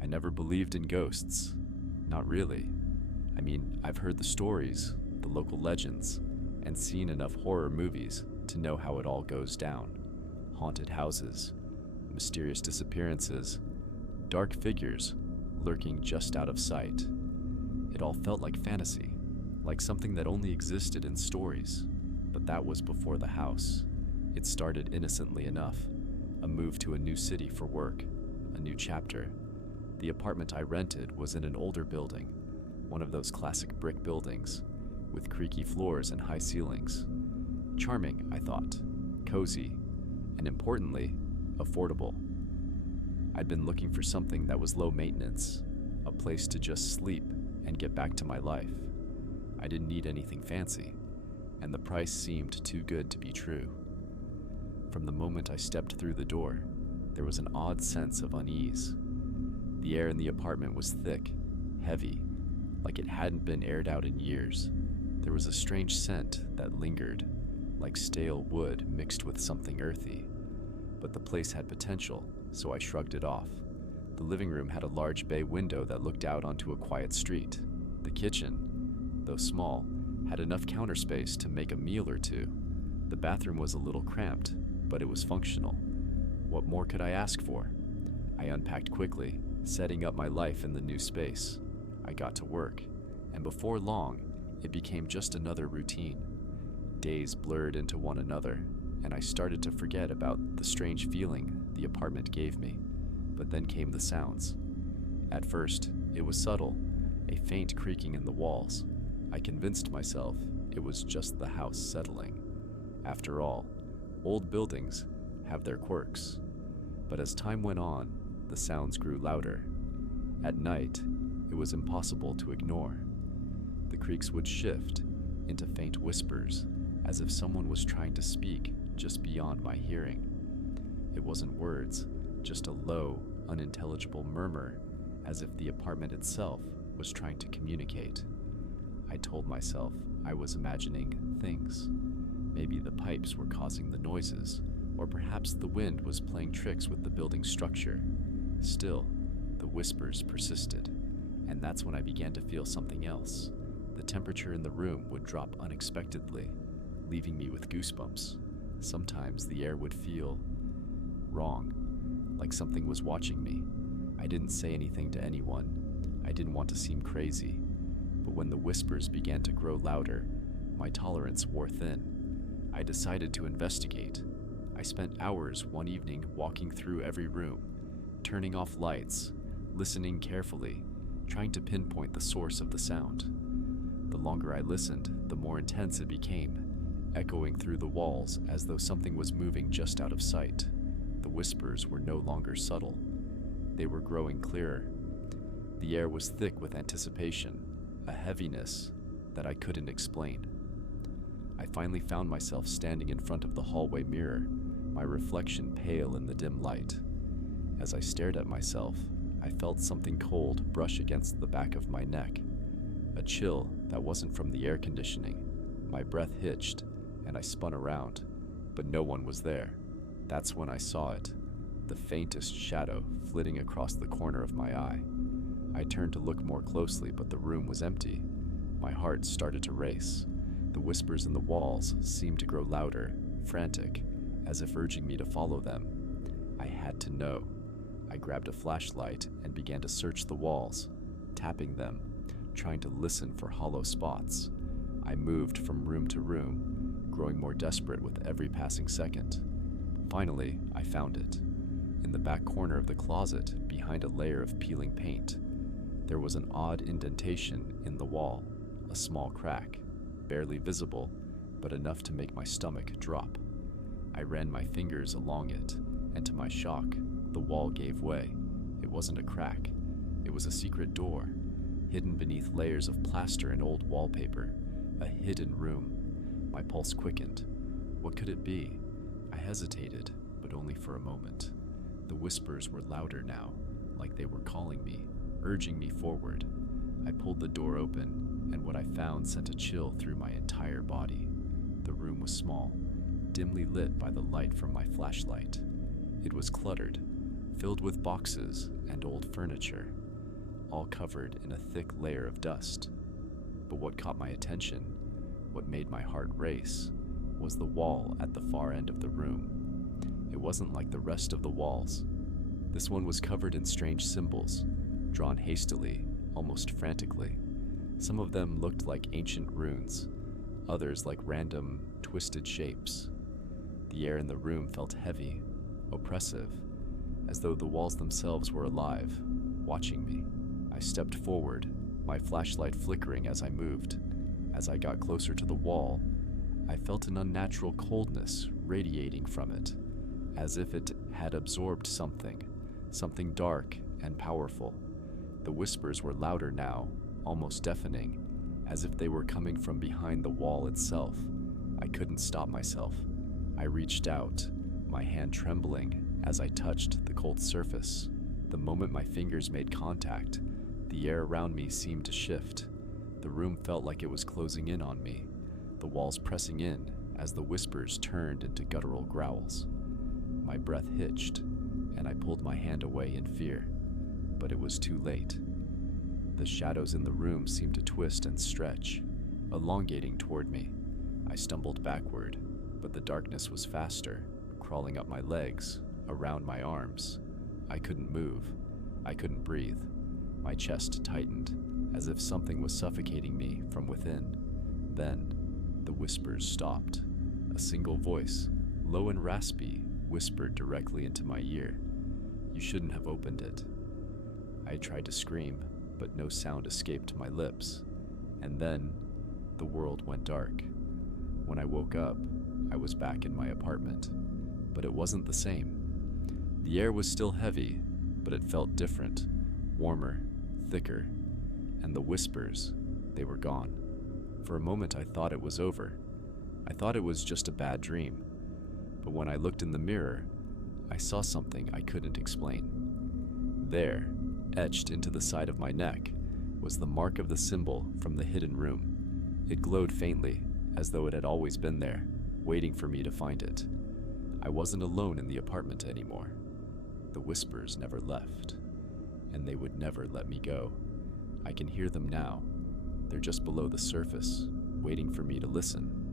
I never believed in ghosts. Not really. I mean, I've heard the stories, the local legends, and seen enough horror movies to know how it all goes down. Haunted houses, mysterious disappearances, dark figures lurking just out of sight. It all felt like fantasy, like something that only existed in stories. But that was before the house. It started innocently enough. A move to a new city for work, a new chapter. The apartment I rented was in an older building, one of those classic brick buildings, with creaky floors and high ceilings. Charming, I thought, cozy, and importantly, affordable. I'd been looking for something that was low maintenance, a place to just sleep and get back to my life. I didn't need anything fancy, and the price seemed too good to be true. From the moment I stepped through the door, there was an odd sense of unease. The air in the apartment was thick, heavy, like it hadn't been aired out in years. There was a strange scent that lingered, like stale wood mixed with something earthy. But the place had potential, so I shrugged it off. The living room had a large bay window that looked out onto a quiet street. The kitchen, though small, had enough counter space to make a meal or two. The bathroom was a little cramped, but it was functional. What more could I ask for? I unpacked quickly, setting up my life in the new space. I got to work, and before long, it became just another routine. Days blurred into one another, and I started to forget about the strange feeling the apartment gave me. But then came the sounds. At first, it was subtle, a faint creaking in the walls. I convinced myself it was just the house settling. After all, old buildings have their quirks. But as time went on, the sounds grew louder. At night, it was impossible to ignore. The creaks would shift into faint whispers, as if someone was trying to speak just beyond my hearing. It wasn't words, just a low, unintelligible murmur, as if the apartment itself was trying to communicate. I told myself I was imagining things. Maybe the pipes were causing the noises, or perhaps the wind was playing tricks with the building's structure. Still, the whispers persisted, and that's when I began to feel something else. The temperature in the room would drop unexpectedly, leaving me with goosebumps. Sometimes the air would feel wrong, like something was watching me. I didn't say anything to anyone. I didn't want to seem crazy. But when the whispers began to grow louder, my tolerance wore thin. I decided to investigate. I spent hours one evening walking through every room, turning off lights, listening carefully, trying to pinpoint the source of the sound. The longer I listened, the more intense it became, echoing through the walls as though something was moving just out of sight. The whispers were no longer subtle. They were growing clearer. The air was thick with anticipation, a heaviness that I couldn't explain. I finally found myself standing in front of the hallway mirror, my reflection pale in the dim light. As I stared at myself, I felt something cold brush against the back of my neck. A chill that wasn't from the air conditioning. My breath hitched, and I spun around, but no one was there. That's when I saw it, the faintest shadow flitting across the corner of my eye. I turned to look more closely, but the room was empty. My heart started to race. The whispers in the walls seemed to grow louder, frantic, as if urging me to follow them. I had to know. I grabbed a flashlight and began to search the walls, tapping them, trying to listen for hollow spots. I moved from room to room, growing more desperate with every passing second. Finally, I found it. In the back corner of the closet, behind a layer of peeling paint, there was an odd indentation in the wall, a small crack, barely visible, but enough to make my stomach drop. I ran my fingers along it, and to my shock, the wall gave way. It wasn't a crack. It was a secret door, hidden beneath layers of plaster and old wallpaper. A hidden room. My pulse quickened. What could it be? I hesitated, but only for a moment. The whispers were louder now, like they were calling me, urging me forward. I pulled the door open, and what I found sent a chill through my entire body. The room was small, dimly lit by the light from my flashlight. It was cluttered, filled with boxes and old furniture, all covered in a thick layer of dust. But what caught my attention, what made my heart race, was the wall at the far end of the room. It wasn't like the rest of the walls. This one was covered in strange symbols, drawn hastily, almost frantically. Some of them looked like ancient runes, others like random, twisted shapes. The air in the room felt heavy, oppressive, as though the walls themselves were alive, watching me. I stepped forward, my flashlight flickering as I moved. As I got closer to the wall, I felt an unnatural coldness radiating from it, as if it had absorbed something dark and powerful. The whispers were louder now, almost deafening, as if they were coming from behind the wall itself. I couldn't stop myself. I reached out, my hand trembling as I touched the cold surface. The moment my fingers made contact, the air around me seemed to shift. The room felt like it was closing in on me, the walls pressing in as the whispers turned into guttural growls. My breath hitched, and I pulled my hand away in fear, but it was too late. The shadows in the room seemed to twist and stretch, elongating toward me. I stumbled backward, but the darkness was faster, crawling up my legs, around my arms. I couldn't move. I couldn't breathe. My chest tightened, as if something was suffocating me from within. Then, the whispers stopped. A single voice, low and raspy, whispered directly into my ear. "You shouldn't have opened it." I tried to scream, but no sound escaped my lips. And then, the world went dark. When I woke up, I was back in my apartment, but it wasn't the same. The air was still heavy, but it felt different, warmer, thicker, and the whispers, they were gone. For a moment I thought it was over. I thought it was just a bad dream. But when I looked in the mirror, I saw something I couldn't explain. There, etched into the side of my neck, was the mark of the symbol from the hidden room. It glowed faintly, as though it had always been there, waiting for me to find it. I wasn't alone in the apartment anymore. The whispers never left, and they would never let me go. I can hear them now. They're just below the surface, waiting for me to listen.